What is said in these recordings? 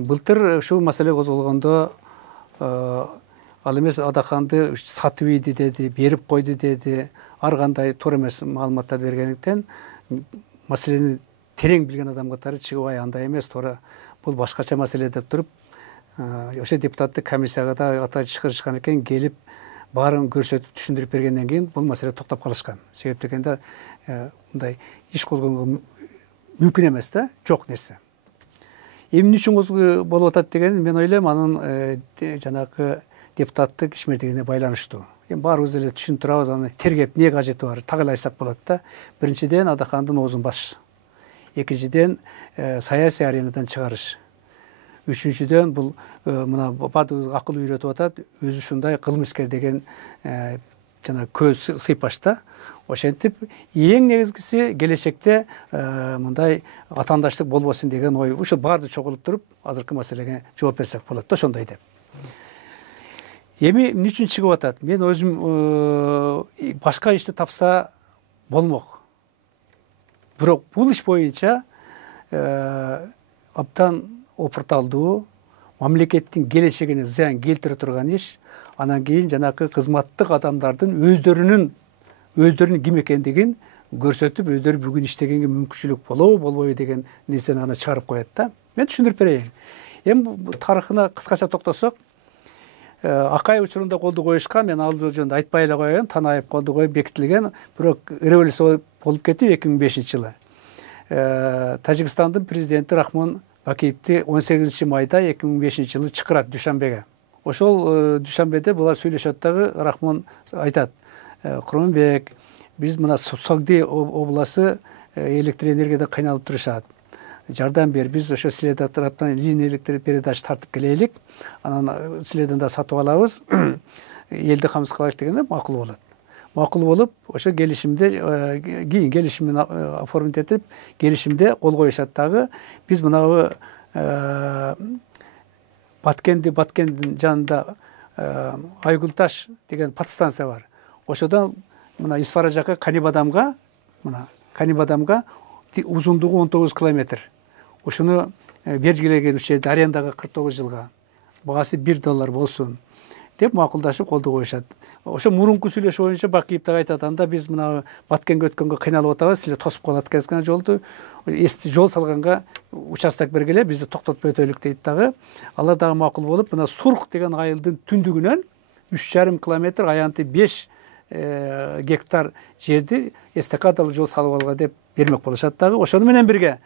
Былтыр ушул маселе козголгондо ал эмес Адаханды сатып ийди деди, берип койду деди. Ар кандай туура эмес маалыматтар бергендиктен маселени терең билген адам катары чыгыбай андай эмес, туура бул башкача маселе деп туруп, ошо депутаттык комиссияга да ата чыгарышкан экен, келип баарын көрсөтүп түшүндүрүп бергенден кийин бул маселе токтоп калышкан. Себеп дегенде мындай иш козгоого мүмкүн эмес да, жок нерсе. Эмне үчүн болуп атат деген мен ойлойм, анын жанагы депутаттык ишмердигине байланыштуу. Эми баарыбыз эле түшүнүп турабыз, аны тергеп эмне кажети бар, так эле айтсак болот да. Биринчиден Адахандын оозун басыш. Экинчиден саясий аренадан чыгарыш. Үчүнчүдөн бул мына баардыгыбызга акыл үйрөтүп атат, өзү ушундай кылмыскер деген жана көз сыйпаш да. Ошентип эң негизгиси келечекте мындай атаандаштык болбосун деген ой. Ушу баарды чогулуп туруп, азыркы маселеге жооп берсек болот да, ошондой деп. Эми эмне үчүн чыгып атат? Мен өзүм башка ишти тапса болмок. Бирок бул иш боюнча абдан опурталдуу, мамлекеттин келечегине зыян келтире турган иш, анан кийин жанагы кызматтык адамдардын өздөрүнүн ким экендигин көрсөтүп, өздөрү бүгүн иштегенге мүмкүнчүлүк болобу, болбойбу деген нерсени гана чыгарып коет да. Мен түшүндүрүп берейин. Эми тарыхына кыскача токтосок, Акай учурунда колду коюшкан, мен ал жөнүндө айтпай эле коеюн, Танаев колду коюп бекитилген, бирок революция болуп кетти 2005-жылы. Тажикстандын президенти Рахмон Бакиевди 18-майда 2005-жылы чакырат Душанбеге. Ошол Душанбеде булар сүйлөшөт дагы, Рахмон айтат: "Курманбек, биз мына Согди обласы электр энергияда кыйналып турушат. Жардам бер, биз ошо силердин тараптан линия электр передач тартып келелик, анан силерден да сатып алабыз, элди камсыз кылайлык" дегенде макул болот. Макул болуп, ошо келишимде кийин келишимин оформить этип, келишимде кол коюшат дагы. Биз мынабы Баткендин жанында Айгулташ деген подстанция бар. Ошодон мына Исфара жака Канибадамга узундугу 19 километр. Ошону бергилеген ушерди арендага 49 жылга. Багасы $1 болсун деп макулдашып колду коюшат. Ошо мурунку сүйлөшүү боюнча Бакиев да айтат, анда биз мына Баткенге өткөнгө кыйналып атабыз, силер тосуп калат экенсиңер жолду. Жол салганга участок бергиле, бизди токтотпой өтөлүк дейт дагы. Алар дагы макул болуп, мына Сурк деген айылдын түндүгүнөн 3,5 километр аянты 5 гектар жерди эстакадалуу жол салып алга деп бермек болушат дагы. Ошону менен бирге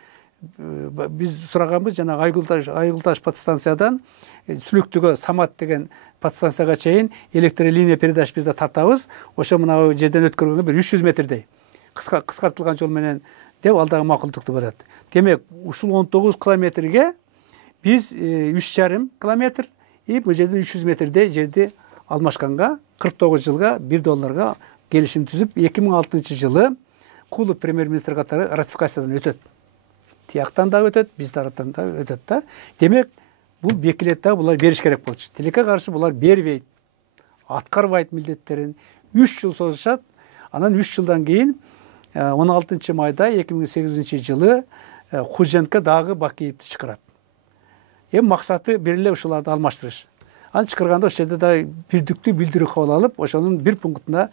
биз сураганбыз, жана Айгулташ подстанциядан Сүлүктүгө Самат деген подстанцияга чейин электр линия передач бизде тартабыз. Ошо мына жерден өткөргөнгө бир 300 метрдей кыскартылган жол менен деп ал дагы макулдукту берет. Демек, ушул 19 километрге биз 3,5 километр бул жерден 300 метрдей жерди алмашканга 49 жылга $1 келишим түзүп, 2006-жылы Кулов премьер-министр катары ратификациядан өтөт. Тияктан да өтөт, биз тараптан да өтөт да. Демек, бул бекилет да, булар бериш керек болчу. Тилекке каршы булар бербейт, аткарбайт милдеттерин. 3 жыл созушат. Анан 3 жылдан кийин 16-майда 2008-жылы Хуженко дагы Бакиевди чакырат. Эми максаты бир эле ушуларды алмаштырыш. Аны чакырганда ошол жерде да бирдиктүү билдирүү кабыл алып, ошонун бир пунктуна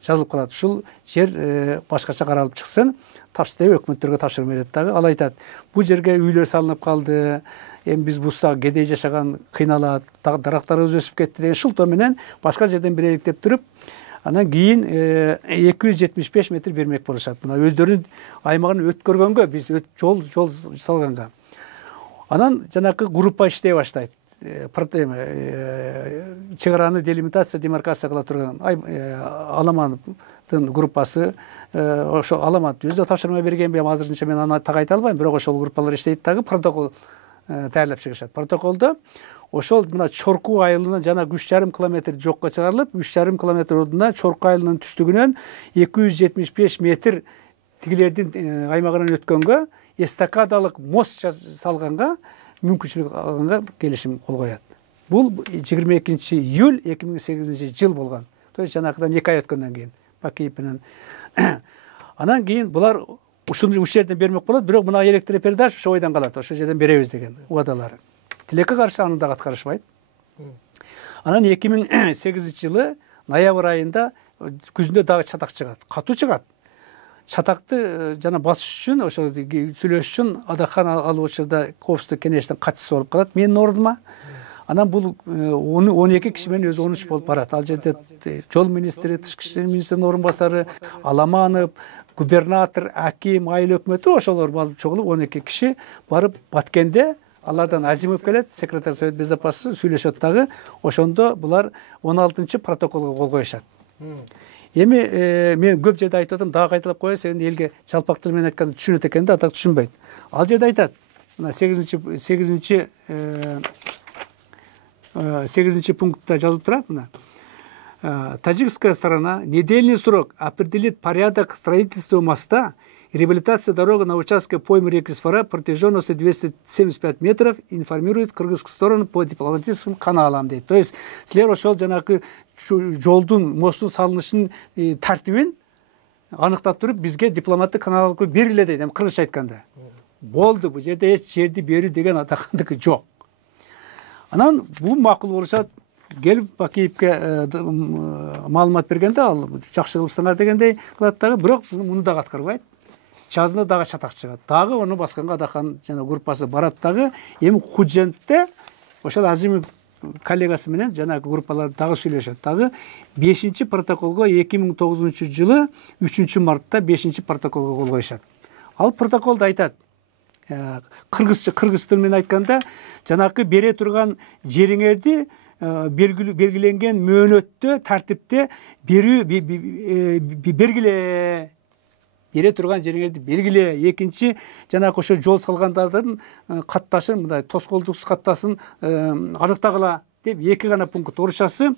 жазылып калат. Ушул жер башкача каралып чыксын, тапшырып өкмөттөргө тапшырып берет дагы. Ал айтат: "Бул жерге үйлөр салынып калды. Эми биз бузса кедей жашаган кыйналат, дарактарыбыз өсүп кетти" деген шылтоо менен башка жерден берелик деп туруп, анан кийин 275 метр бермек болушат. Мына өздөрүнүн аймагын өткөргөнгө, биз жол салганга. Анан жанакы группа иштей баштайт. Чегараны делимитация, демаркация кыла турган Аламандын группасы, ошо Аламанд өзү тапшырма бергенби, азырынча мен аны так айта албайм, бирок ошол группалар иштейт дагы, протокол даярдап чыгышат. Протоколдо ошол мына Чорку айылынан жана 3,5 километр жокко чыгарылып, 3,5 километр ордуна Чорку айылынын түштүгүнөн 275 метр тигилердин аймагынан өткөнгө эстакадалык мост салганга мүмкүнчүлүк алганга келишим кол коет. Бул 22-июль 2008-жыл болгон. То есть жанакыдан 2 ай өткөндөн кийин Бакиев менен анан кийин булар ушул жерден бермек болот, бирок мына электр передач ошо ойдан калат, ошол жерден беребиз деген убадалары. тилекке каршы аны дагы аткарышпайт. Анан 2008 жылы ноябрь айында күзүндө дагы чатак чыгат, катуу чыгат. Чатакты жана басыш үчүн, ошо сүйлөш үчүн Адахан ал учурда коопсуздук кеңештин катчысы болуп калат менин ордума. Анан бул 12 киши менен өзү 13 болуп барат. Ал жерде жол министри, тышкы иштер министринин орун басары, Аламанов, губернатор, аким, айыл өкмөтү ошолор барып чогулуп 12 киши барып Баткенде, алардан Азимов келет, секретарь Совет Безопасности сүйлөшөт дагы. Ошондо булар 16 протоколго кол коюшат. Эми мен көп жерде айтып атам, дагы кайталап коеюн, себеби элге жалпак тил менен айтканда түшүнөт экен да, атак түшүнбөйт. Ал жерде айтат, мына 8 пунктта жазылып турат мына. Таджикская сторона недельный срок определит порядок строительства моста и реабилитации дороги на участке поймы реки Сфора протяженностью 275 метров, информирует кыргызскую сторону по дипломатическим каналам дейт. То есть силер ошол жанагы жолдун, мосттун салынышын тартибин аныктап туруп бизге дипломаттык канал аркылуу бергиле дейт. Кыргызча айтканда. Болду, бул жерде эч жерди берүү деген Атахандыкы жок. Анан бул макул болушат. Келип Бакиевке маалымат бергенде ал жакшы кылыпсыңар дегендей кылат дагы, бирок муну дагы аткарбайт. Жазында дагы чатак чыгат. Дагы аны басканга Адахан жана группасы барат дагы. Эми Хужентте ошол Азимов коллегасы менен жана группалар дагы сүйлөшөт. Дагы 5 протоколго 2009 жылы 3 мартта 5 протоколго кол коюшат. Ал протоколду айтат. Кыргыз тил менен айтканда, жанакы бере турган жериңерди белгиленген мөөнөттө, тартипте бергиле. Бере турган жериңерди бергиле. Экинчи, жанакы ошо жол салгандардын катташын, мындай тоскоолдуксуз каттасын аныктагыла деп 2 гана пункт. Орусчасы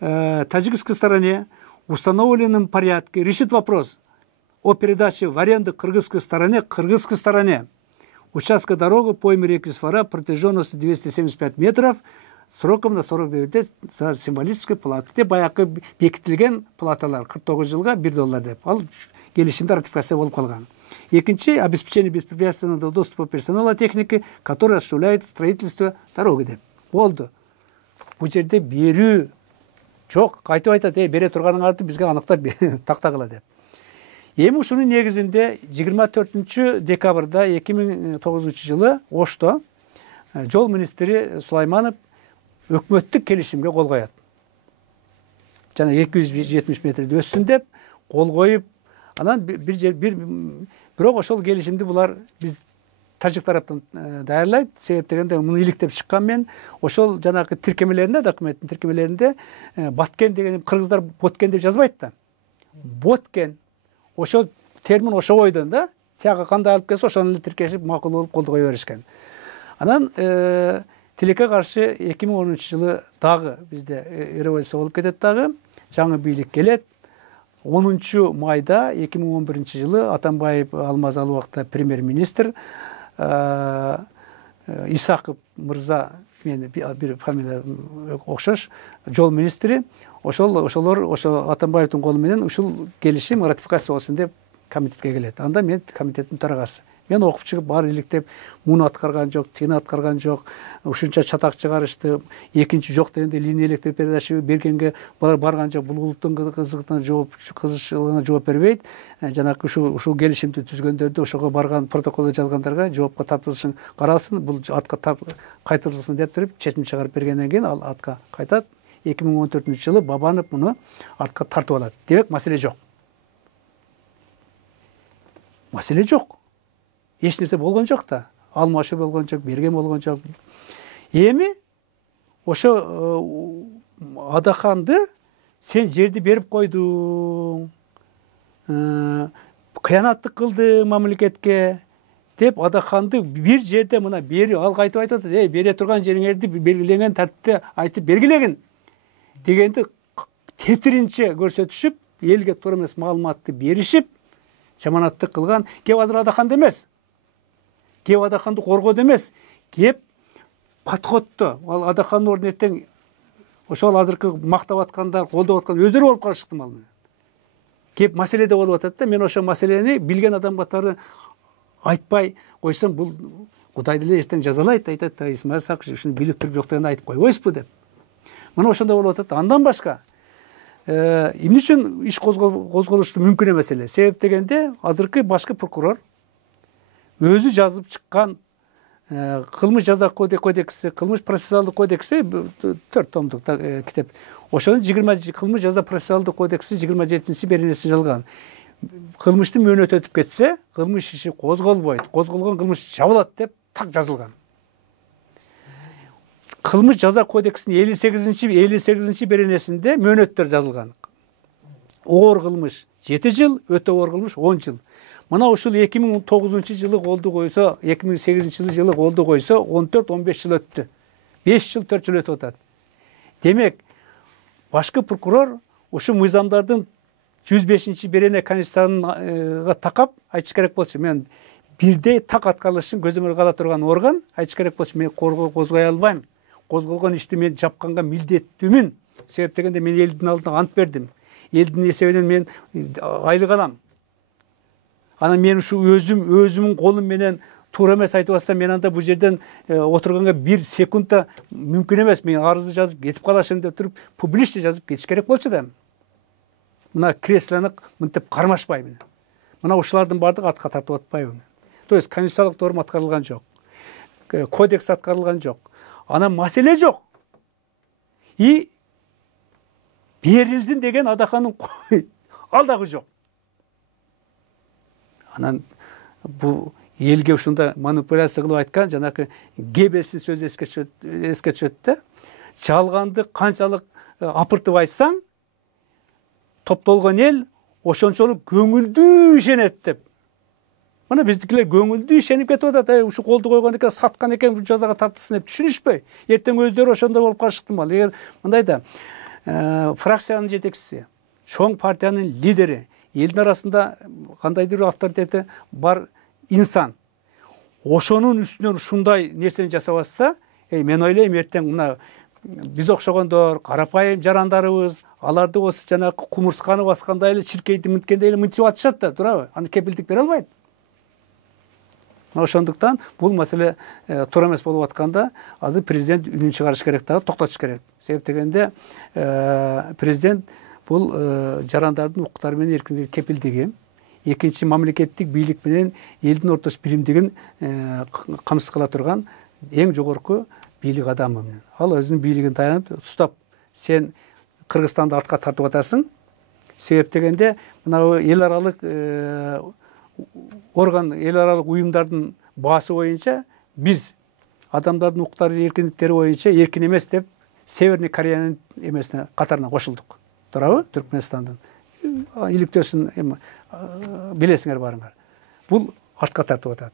таджикской стороне установленном порядке решит вопрос о передаче в аренду кыргызской стороне участка дороги поймы реки Сфора протяженностью 275 метров сроком на 49 за символической платы деп баягы бекитилген платалар 49 жылга $1 деп. Ал келишимде ратификация болуп калган. Экинчи, обеспечение беспрепятственного доступа персонала техники, который осуществляет строительство дороги деп. Болду. Бул жерде берүү жок. Кайтып айтат, бере турганыңарды бизге аныктап тактагыла деп. Эми ушунун негизинде 24 декабрда 2009 жылы Ошто жол министри Сулайманов өкмөттүк келишимге кол коёт. Жана 270 метрди өссүн деп кол коюп, анан бирок ошол келишимди булар биз тажик тараптан даярлайт. Себеп дегенде муну иликтеп чыккан мен ошол жанагы тиркемелеринде, документтин тиркемелеринде Баткен деген кыргыздар Боткен деп жазбайт да. Боткен ошол термин ошо бойдон да, тияга кандай алып келсе ошону эле тиркешип макул болуп колдой кое беришкен. Анан тилекке каршы 2010 жылы дагы бизде революция болуп кетет дагы, жаңы бийлик келет. 10 майда 2011 жылы Атамбаев Алмаз ал убакта премьер-министр, Исаков мырза, мени бир фамилия окшош, жол министри, ошолор Атамбаевдин колу менен ушул келишим ратификация болсун деп комитетке келет. Анда мен комитеттин төрагасы. Мен окуп чыгып бар иликтеп, муну аткарган жок, тигини аткарган жок, ушунча чатак чыгарышты, экинчи жок дегенде линия электр передача бергенге булар барган жок, бул улуттун кызыкчылыгына жооп бербейт. Жанагы ушул келишимди түзгөндөрдү, ошого барган протоколду жазгандарга жоопко тартылышын каралсын, бул атка кайтарылсын деп туруп чечим чыгарып бергенден кийин ал атка кайтат. 2014 жылы Бабанов муну артка тартып алат. Демек маселе жок. Маселе жок. Эч нерсе болгон жок да. Алмашы болгон жок, берген болгон жок. Эми ошо Адаханды сен жерди берип койдуң. Кыянаттык кылды мамлекетке деп Адаханды бир жерде мына бери ал кайтып айтат, бере турган жериңерди белгиленген тартипте айтып бергилегин дегенди тетиринче көрсөтүшүп, элге туура эмес маалыматты беришип, жаманаттык кылган. Кеп азыр Адаханды эмес. Кеп Адаханды коргоду эмес. Кеп подходту. Ал Адахандын ордуна эртең ошол азыркы мактап аткандар, колдоп аткан өздөрү болуп калышы ыктымал. Кеп маселеде болуп атат да, мен ошол маселени билген адам катары айтпай койсом, бул Кудай деле эртең жазалайт, айтат, Исмаил Сакыш ушуну билип туруп жок дегенде айтып койбойсузбу деп. Мына ошондой болуп атат. Андан башка эмне үчүн иш козголушту мүмкүн эмес эле? Себеп дегенде азыркы башкы прокурор өзү жазып чыккан кылмыш жаза кодекси, кылмыш процессуалдык кодекси 4 томдук китеп. Ошонун 20 кылмыш жаза процессуалдык кодекси 27-чи беренеси жазылган. Кылмышты мөөнөт өтүп кетсе, кылмыш иши козголбойт, козголгон кылмыш жабылат деп так жазылган. Кылмыш жаза кодексинин 58-чи беренесинде мөөнөттөр жазылган. Оор кылмыш 7 жыл, өтө оор кылмыш 10 жыл. Мына ушул 2009-жылы колду койсо, 2008-жылы колду койсо, 14-15 жыл өттү. 5 жыл, 4 жыл өтүп атат. Демек, башкы прокурор ушу мыйзамдардын 105-чи берене Конституцияга такап айтыш керек болчу. Мен бирдей так аткарылышын көзөмөл кыла турган орган айтыш керек болчу. Мен козгой албайм. Козголгон ишти мен жапканга милдеттүүмүн. Себеп дегенде мен элдин алдына ант бердим. Элдин эсебинен мен айлык алам. Анан мен ушу өзүмүн колум менен туура эмес айтып атсам, мен анда бул жерден отурганга 1 секундта мүмкүн эмес. Мен арызды жазып кетип калашым деп туруп, публично жазып кетиш керек болчу да. Мына креслоны мынтип кармашпайбы. Мына ушулардын баардыгы атка тартып атпайбы. То есть конституциялык норма аткарылган жок. Кодекс аткарылган жок. Анан маселе жок. И берилсин деген адаканын ал дагы жок. Анан бул элге ушунда манипуляция кылып айткан жанакы Геббельстин сөзү эске түшөт да. Жалганды канчалык апыртып айтсаң, топтолгон эл ошончолук көңүлдүү ишенет деп. Мына биздикилер көңүлдүү ишенип кетип атат. Ушу колду койгон экен, саткан экен, бул жазага тартылсын деп түшүнүшпөй. Эртең өздөрү ошондой болуп калышты мал. Эгер мындай да фракциянын жетекчиси, чоң партиянын лидери, элдин арасында кандайдыр авторитети бар инсан ошонун үстүнөн ушундай нерсени жасап атса, мен ойлойм эртең мына биз окшогондор, карапайым жарандарыбыз, аларды осы жанагы кумурсканы баскандай эле, чиркейди мынткендей эле мынчып атышат да, туурабы? Аны кепилдик бере албайт. Ошондуктан бул маселе туура эмес болуп атканда, азыр президент үнүн чыгарыш керек дагы, токтотуш керек. Себеп дегенде президент бул жарандардын укуктары менен эркиндиги кепилдиги, экинчи мамлекеттик бийлик менен элдин ортос биримдигин камсыз кыла турган эң жогорку бийлик адамы. Ал өзүнүн бийлигин таянып, устап, сен Кыргызстанды артка тартып атасың. Себеп дегенде, мына эл аралык орган, эл аралык уюмдардын баасы боюнча биз адамдардын укуктары, эркиндиктери боюнча эркин эмес деп Северный Кореянын эмесине катарына кошулдук. Туурабы? Түркмөнстандын иликтөөсүн билесиңер барыңар. Бул артка тартып атат.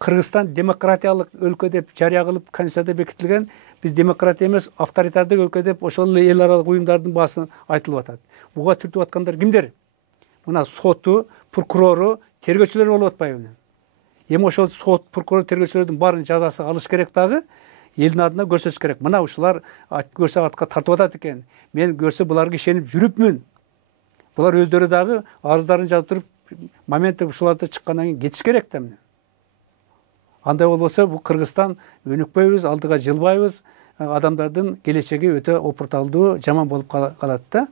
Кыргызстан демократиялык өлкө деп жарыя кылып Конституцияда бекитилген, биз демократия эмес, авторитардык өлкө деп ошол эл аралык уюмдардын баасы айтылып атат. Буга түртүп аткандар кимдер? Мына соту, прокурору, тергөөчүлөр болуп атпайбы? Эми ошол сот, прокурор, тергөөчүлөрдүн баарын жазасы алыш керек дагы, элдин алдына көрсөтүш керек. Мына ушулар көрсө артка тартып атат экен. Мен көрсө буларга ишенип жүрүпмүн. Булар өздөрү дагы арыздарын жазып туруп, моментте ушуларды чыккандан кийин кетиш керек да. Андай болбосо бул Кыргызстан өнүкпөйбүз, алдыга жылбайбыз, адамдардын келечеги өтө опурталдуу, жаман болуп калат да.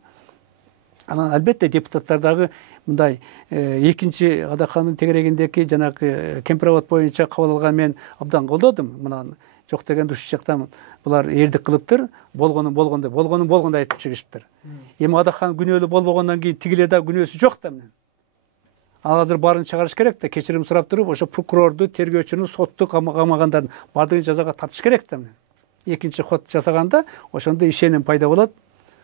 Анан албетте депутаттар дагы мындай экинчи адаканын тегерегиндеги жанагы кемпировод боюнча кабыл алган мен абдан колдодум. Мына жок дегенде ушул жактан булар эрдик кылыптыр, болгонун айтып чыгышыптыр. Эми адахан күнөөлүү болбогондон кийин тигилер да күнөөсү жок да мен. Азыр баарын чыгарыш керек да, кечирим сурап туруп, ошо прокурорду, тергөөчүнү, сотту камагандардын баардыгын жазага тартыш керек да мен. Экинчи ход жасаганда ошондо ишеним пайда болот,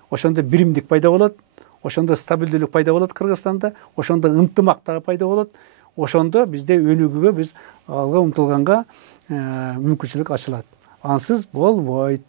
ошондо биримдик пайда болот, ошондо стабилдүүлүк пайда болот Кыргызстанда, ошондо ынтымак дагы пайда болот, ошондо бизде өнүгүүгө, биз алга умтулганга мүмкүнчүлүк ачылат. Ансыз болбойт.